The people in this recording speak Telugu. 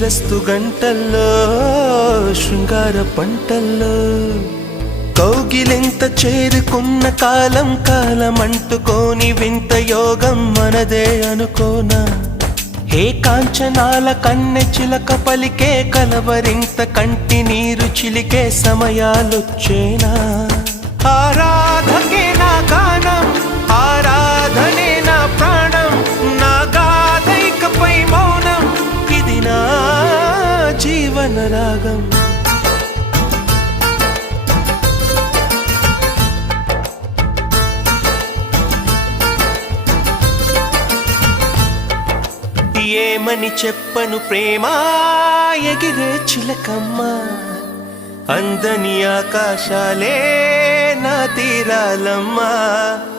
శ్రీరస్తు గంటల్లో శృంగార పంటల్లో కౌగిలింత చేరుకున్న కాలం కాలమంటుకోని వింత యోగం మనదే అనుకోనా హే కాంచనాల కన్నె చిలక పలికే కలవరింత కంటి నీరు చిలికే సమయాలొచ్చేనా ఆరాధకే నా గానం ఆరాధనే నా ప్రాణం నా గాథైకపై మౌనం ఇది నా జీవన రాగం ఏమని చెప్పను ప్రేమ ఎగిరే చిలకమ్మ అందని ఆకాశాలే నా తీరాలమ్మా